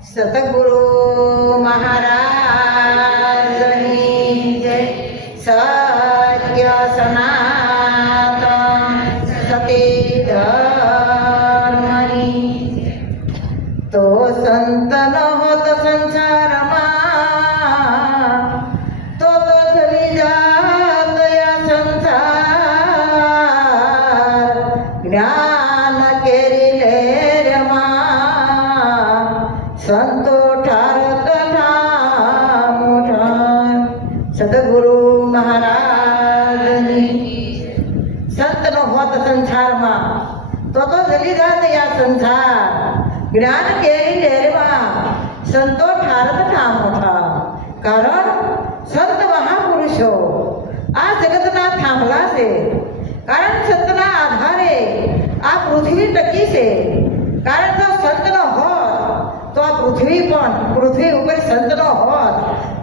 સતગુરુ મહારાજની જય. સત્ય સનાતન સતી ધર્મની. તો સંત ન હોત સંસારમાં તો જલી જાત આ સંસાર. જ્ઞાન કેરી લેરમાં સંતો ઠારત ઠામો ઠાર. સદગુરુ મહારાજની. સંત નો હોત સંસારમાં તો જલી જાત આ સંસાર. જ્ઞાન કેરી લહેરમાં સંતો ઠારત ઠામો ઠાર. કારણ સંત મહાપુરુષો આ જગતના થાંભલા છે. કારણ સંતના આધારે આ પૃથ્વી ટકી છે. કારણ જો સંત ન હોત તો આ પૃથ્વી ઉપર સંત ન હોત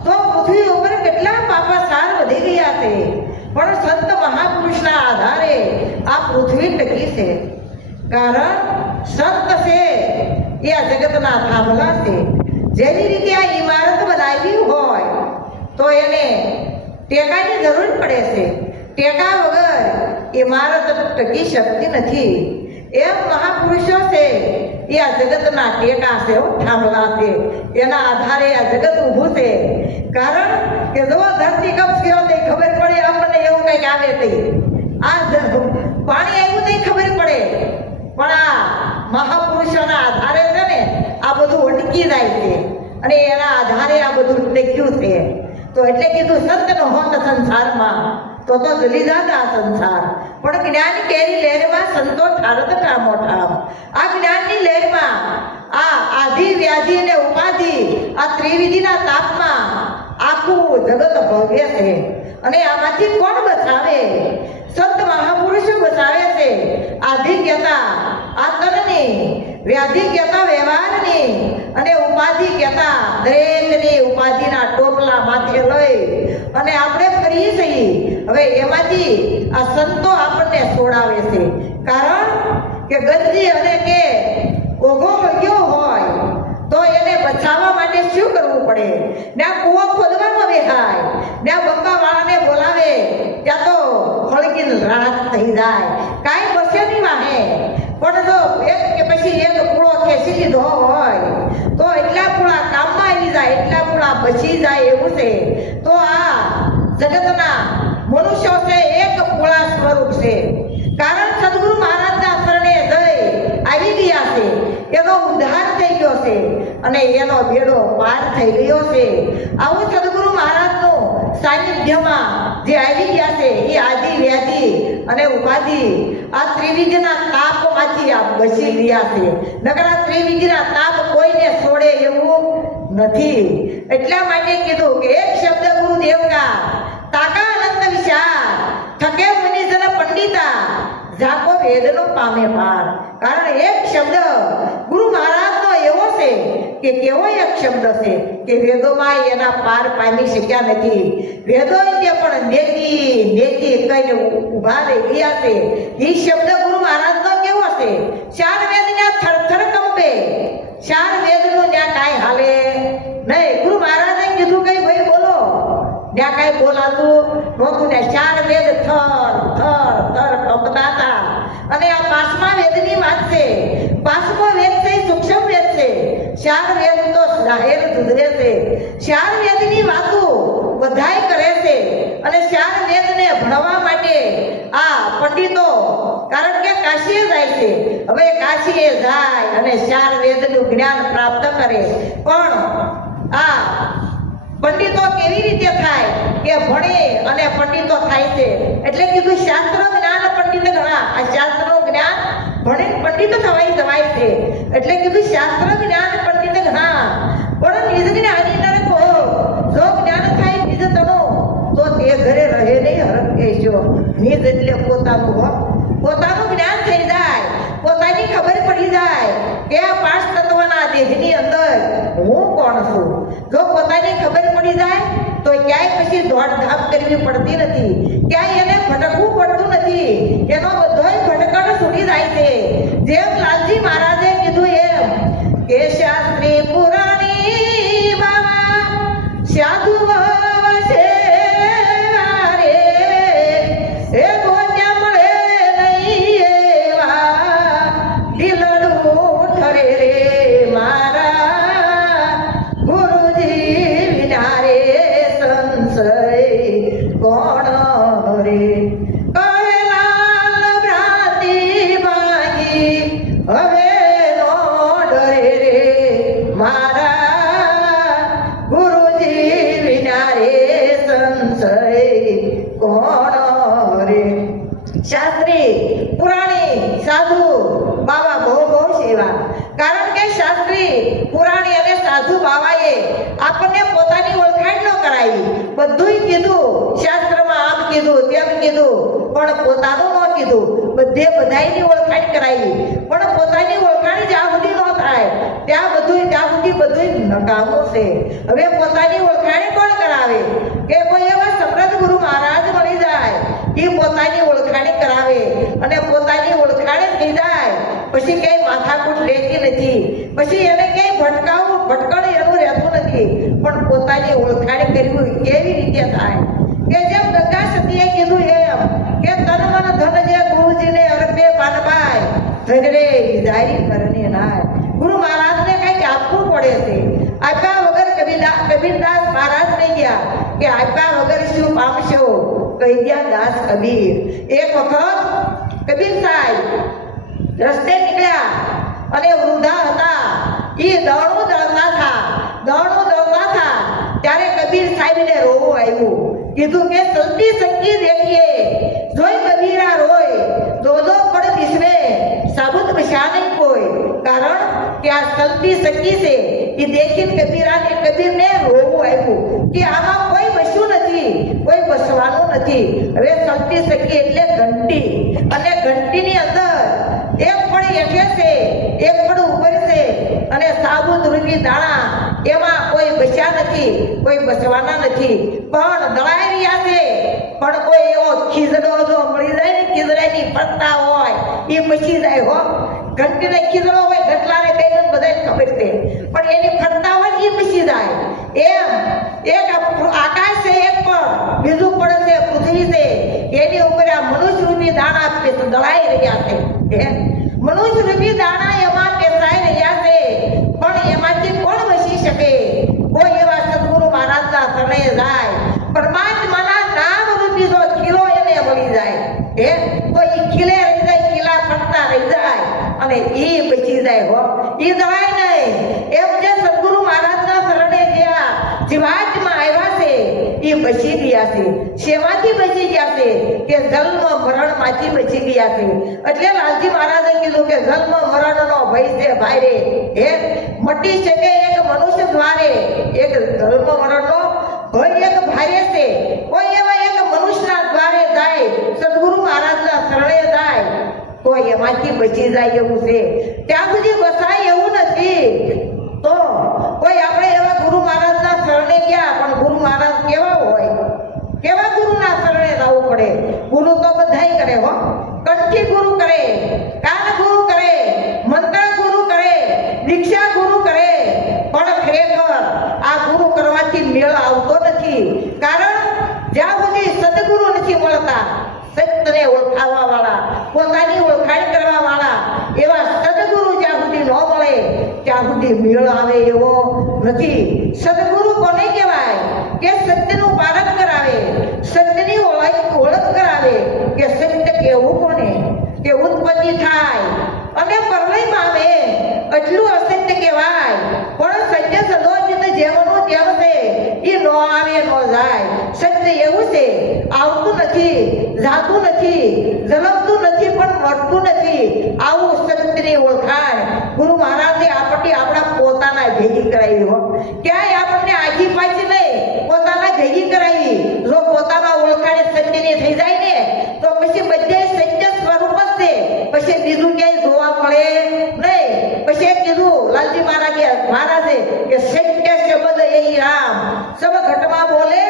તો પૃથ્વી ઉપર કેટલા પાપાસાર વધી ગયા છે. પણ સંત મહાપુરુષના આધારે આ પૃથ્વી ટકી છે. કારણ સંત છે એ આ જગતના થાંભલા છે. જેની રીતે આ ઇમારત બનાવી હોય તો એને ટેકાની જરૂર પડે છે. ટેકા વગર ઇમારત ટકી શકતી નથી. એમ મહાપુરુષો છે એ આ જગતના ટેકા છે, થાંભલા છે. એના આધારે આ જગત ઊભું છે. કારણ કે જો ધરતી કંપશે તો ખબર પડે આપણને એવું કંઈક આવે તે આ પાણી આવ્યું નહીં ખબર પડે. પણ આ મહાપુરુષોના આધારે છે ને આ બધું અટકી જાય છે અને એના આધારે આ બધું ટેક્યું છે. તો એટલે કીધું સંત ન હોત સંસારમાં તો જલી જાત આ સંસાર. પણ જ્ઞાન કેરી લહેરમાં સંતો ઠારત ઠામો ઠામ. આ જ્ઞાનની લહેરમાં આ આધિ વ્યાધિ અને ઉપાધિ આ ત્રિવિધિના તાપમાં આખું જગત ભોગે છે. અને આમાંથી કોણ બચાવે? સંત મહાપુરુષો બચાવે છે. આધિ કહેતા આ તનની, વ્યાધિ કહેતા વ્યવહારની અને ઉપાધિ કહેતા દરેકની ઉપાધિના ટોપલા માથે લઈ અને આપણે ફરીએ છીએ. હવે એમાંથી આ સંતો આપણને છોડાવે છે. કારણ કે ગંજી અને કે ઓઘો ગયો હોય તો એને બચાવવા માટે શું કરવું પડે? ત્યાં કૂવો ખોદવામાં બેહાય, ત્યાં બંબાવાળાને બોલાવે, ત્યાં તો હળગીને રાહત થઈ જાય. કાંઈ બસે નહીં વાહે. પણ જો એક કે પછી એક પૂળો ખેંચી લીધો હોય તો એટલા પૂળા કામમાં આવી જાય, એટલા પૂળા બચી જાય એવું છે. તો આ જગતના મનુષ્યો છે એક પૂળા સ્વરૂપ છે. કારણ સદગુરુ મહારાજના શરણે જઈ આવી ગયા છે. એનો ઉદ્ધાર થઈ ગયો છે અને એનો બેડો પાર થઈ ગયો છે. આવું સદગુરુ મહારાજનું સાનિધ્યમાં જે આવી ગયા છે એ આદિ વ્યાધિ અને ઉપાધિ આ ત્રિવિધના તાપમાંથી આ બચી ગયા છે. નકર આ ત્રિવિધના તાપ કોઈને છોડે એવું નથી. એટલા માટે કીધું કે એક શબ્દ ગુરુદેવ કા તાકા અનંત વિચાર થકે મુનિજન પંડિતા જાકો વેદનો પામે પાર. કારણ એક શબ્દ ગુરુ મહારાજનો એવો છે કે કેવો એક શબ્દ છે કે વેદોમાં એના પાર પામી શક્યા નથી. વેદો પણ નેતિ કઈને ઉભા રહી ગયા છે. એ શબ્દ ગુરુ મહારાજનો કેવો છે? ચાર વેદના થરથર કંપે. ચાર વેદનું ત્યાં કાંઈ હાલે નહીં. ગુરુ મહારાજે કીધું કઈ ભાઈ બોલો, ત્યાં કાંઈ બોલાતું નહોતું ને. ચાર વેદ થર થર થર કંપતા હતા. અને આ પાંચમા વેદની વાત છે. પાંચમો વેદ છે સૂક્ષ્મ વેદ છે. ચાર વેદ તો જાહેર સુધરે છે. ચાર વેદની વાતો બધાય કરે છે. અને ચાર વેદને ભણવા માટે આ પંડિતો કારણ કે કાશીએ જાય છે. હવે કાશીએ જાય અને ચાર વેદનું જ્ઞાન પ્રાપ્ત કરે. પણ આ પંડિતો કેવી રીતે થાય કે ભણે અને પંડિતો થાય છે. એટલે કીધું શાસ્ત્ર જ્ઞાન પંડિત ઘણા. આ શાસ્ત્ર જ્ઞાન ભણે પંડિત થવાય છે. એટલે કીધું શાસ્ત્ર જ્ઞાન પંડિત ઘણા પણ નિજ જ્ઞાની નરકો. જો જ્ઞાન થાય નિજ તનો તો તે ઘરે રહે નહીં હરખ કહેજો. નિજ એટલે પોતાનું જ્ઞાન થઈ જાય, પોતાની ખબર પડી જાય કે આ પાંચ તત્વના દેહની અંદર હું કોણ છું. જો પોતાની ખબર પડી જાય તો ક્યાંય પછી દોડધામ કરવી પડતી નથી, ક્યાંય એને ભટકવું પડતું નથી. એનો બધોય ભટકણ છૂટી જાય છે. જેમ લાલજી મહારાજે કીધું એમ કે શાસ્ત્રી પુરાણ કરે રે મારા ગુરુજી વિના રે સંશય કોણ રે. શાસ્ત્રી પુરાણી સાધુ બાબા બહુ સેવા. કારણ કે શાસ્ત્રી પુરાણી અને સાધુ બાબાએ આપણને પોતાની ઓળખાણ ન કરાવી. બધુંય કીધું, શાસ્ત્રમાં આમ કીધું તેમ કીધું, પણ પોતાનું ન કીધું. બધાયની ઓળખાણ કરાવી, પણ પોતાની ઓળખાણ જ્યાં સુધી ન થાય ત્યાં સુધી બધું નકામું છે. હવે પોતાની ઓળખાણ કોણ કરાવે? કે કોઈ એવા સમૃદ્ધ ગુરુ મહારાજ મળી જાય, એ પોતાની ઓળખાણ કરાવે અને પોતાની ઓળખાણ થઈ જાય પછી કઈ માથાકૂટ લેતી નથી, પછી એને કઈ ભટકણ એનું રહેતું નથી. પણ પોતાની ઓળખાણ કરવી કેવી રીતે થાય? કે જેમ ગંગા સતીએ કીધું એમ કે તન મન ધન જે ગુરુજીને અર્પે પાનબાઈ ધનરે વિધારી કરને નાય. ગુરુ મહારાજને કઈક આપવું પડે છે. આપ્યા વગર કબીરદાસ મહારાજ નહીં ગયા કે આપ્યા વગર શું પામશો, કહી ગયા દાસ કબીર. એક વખત કબીર સાહેબ રસ્તે નીકળ્યા અને વૃદ્ધા હતા, એ દળનું દળતા હતા ત્યારે કબીર સાહેબને રોવું આવ્યું. કીધું કે સલતી સકી દેખીએ જોઈ કબીરા રોય, દોદો પડ દિસવે સાબુત બશા નહીં કોઈ. કારણ કે આ સલતી સકી છે એ દેખીને કબીરને રોવું આવ્યું કે આમાં કોઈ બસ્યું નથી, કોઈ બસવાનું નથી. હવે સલતી સકી એટલે ઘંટી, અને ઘંટીની અંદર એક પણ એઠે છે, એક પણ ઉપર છે, અને સાબુત રૂપી દાણા એમાં કોઈ બસ્યા નથી, કોઈ બસવાના નથી, પણ દળાઈ રહ્યા છે. પણ કોઈ એવો ખીજડો જો મળી જાય ને, ખીજડાની ફરતા હોય એ બચી જાય હો. ઘંટીને ખીજડો હોય, ઘટલાને બેન બધાને ખબર છે, પણ એની ફરતા હોય એ બચી જાય. એમ એક આકાશ છે, એક પણ બીજું પણ છે પૃથ્વી છે, એની ઉપર આ મનુષ્ય રૂપી દાણા દળાઈ રહ્યા છે. મનુષ્ય રૂપી દાણા એમાં પેસાઈ રહ્યા છે, પણ એમાંથી કોણ બચી શકે? કોઈ એવા સદગુરુ મહારાજના શરણે જાય, પરમાત્માના નામ રૂપી જો ખીલો એને મળી જાય, તો એ ખીલે રહી જાય, ખીલા ફરતા રહી જાય અને એ બચી જાય હો. એ દળાય નહીં. એમ જે સદગુરુ મહારાજના શરણે ગયા, જીવાતમાં આવ્યા છે, એ બચી ગયા છે. શેમાંથી બચી ગયા છે? કે જન્મ મરણમાંથી બચી ગયા છે. એટલે લાલજી મહારાજે કીધું કે જન્મ મરણનો ભય છે ભાઈ રે, મટી શકે એક મનુષ્ય દ્વારે, એક જન્મ મરણનો ભય એક ભારે છે. કોઈ એવા એક મનુષ્યના દ્વારે જાય, સદગુરુ મહારાજના શરણે જાય, તો એમાંથી બચી જાય એવું છે. ત્યાં સુધી બસાય એવું નથી. તો કોઈ આપણે એવા ગુરુ મહારાજના શરણે ગયા, પણ ગુરુ મહારાજ કેવા હોય, કેવા ગુરુના શરણે જવું પડે? ગુરુ તો બધાય કરે હો. કંઠી ગુરુ કરે, કાન ગુરુ કરે, મંત્ર ગુરુ કરે, દીક્ષા ગુરુ કરે, પણ ખરેખર આ ગુરુ કરવાથી મેળ આવતો નથી. કારણ જ્યાં સુધી સદગુરુ નથી મળતા, સત્યને ઓળખાવા વાળા, પોતાની ઓળખાણ કરવા વાળા એવા સદગુરુ જ્યાં સુધી ન મળે ત્યાં સુધી મેળ આવે એવો નથી. સદગુરુ કોને કહેવાય? કે સત્યનું પાલન કરાવે, સત્યની ઓળખ કરાવે કે સત્ય કેવું કોને, કે ઉત્પત્તિ થાય અને પરલય પામે એટલું અસત્ય કહેવાય. પણ સત્ય સદોચિત જેવનું તેમ છે, એ ન આવે ન જાય. સત્ય એવું છે, આવતું નથી, જાતું નથી, જલમતું નથી, પણ મળતું નથી. આવું સત્યની ઓળખાણ ગુરુ મહારાજે આપણા પોતાના ભેગી કરાવી હો. ક્યાંય આપણને આખી પાછી નહીં, પોતાના ભેગી કરાવી. જો પોતાના ઓળખાણે સત્યની થઈ જાય ને, તો પછી બધે સત્ય સ્વરૂપ જ છે, પછી બીજું ક્યાંય જોવા મળે નહીં. પછી કીધું લાલજી મહારાજે કે સત્ય શબ્દ એ રામ, સબ ઘટમાં બોલે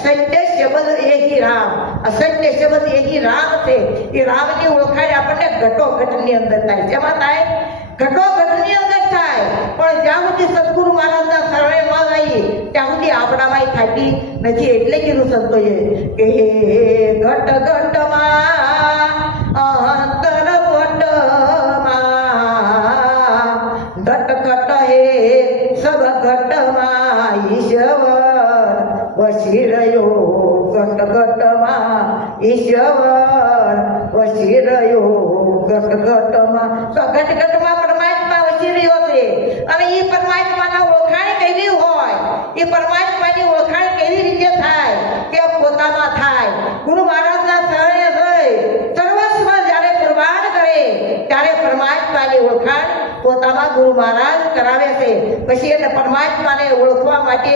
સત્ય શબ્દ એ રામ. આ સત્ય શબ્દ એ રામ છે. એ રામની ઓળખાણ આપણને ઘટોઘટની અંદર થાય. જેમાં થાય? ઘટોઘટની અંદર થાય. પણ જ્યાં સુધી સદગુરુ મહારાજના શરણે ન આવી ત્યાં સુધી આપણામાં થતી નથી. એટલે કીધું સંતોએ કે ઘટ ઘટમાં અંતર પટમાં ઘટ ઘટ હે સબ ઘટમાં ઈશ્વર વસી રહ્યો. ઘટ ઘટમાં ઈશ્વર વસી રહ્યો. ઘટ ઘટમાં પરમાત્મા વસી રહ્યો છે. પરમાત્માની ઓળખાણ પોતાના ગુરુ મહારાજ કરાવે છે. પછી એને પરમાત્માને ઓળખવા માટે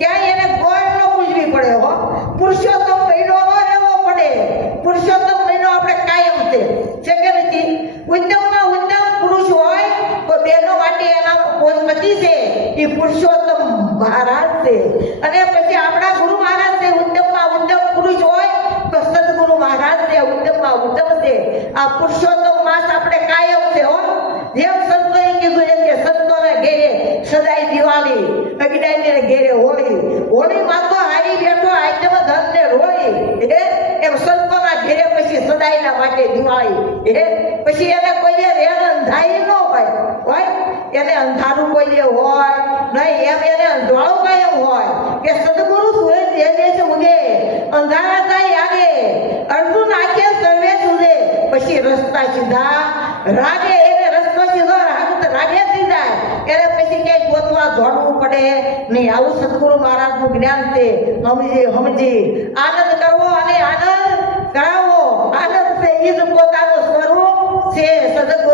ક્યાંય એને ગોળ ન પૂજવી પડે હો. પુરુષોત્તમ મહિનો ન રહેવો પડે. પુરુષોત્તમ મહિનો આપણે કાયમ છે કે નથી? ઉત્તમમાં ઉત્તમ પુરુષ હોય તો બહેનો માટે એના પતિ છે એ પુરુષોત્તમ મહારાજ છે. અને પછી આપણા ગુરુ મહારાજ છે ઉત્તમમાં ઉત્તમ પુરુષ હોય તો સદગુરુ મહારાજ છે ઉત્તમમાં ઉત્તમ છે. આ પુરુષોત્તમ માસ આપણે કાયમ છે હો. જેમ સંતોએ કીધું એમ કે સંતોના ઘેરે સદાય દિવાળી, અગિયારને ઘેરે હોળી, હોળી માં તો હારી બેઠો આઈટમ ધન ને રોળી એમ સંતોના ઘેરે પછી સદાયના માટે દિવાળી પછી એને કોઈએ રેલ અંધારી ન હોય એને અંધારું કોઈએ હોય નહીં, એમ એને અંધારું કાયમ હોય કે સદગુરુ સુરે જે છે ઉગે અંધારા થાય આગે અર્જુન આખે સર્વે સુજે. પછી રસ્તા સીધા રાગે એને રસ્તો સીધો રાગે થઈ જાય એને પછી ક્યાંય ગોતવા દોડવું પડે નહીં. આવું સદગુરુ મહારાજનું જ્ઞાન છે. સમજી આનંદ કરવો અને આનંદ કરાવવો. આનંદ છે એ જ પોતાનું સ્વરૂપ છે. સદગુરુ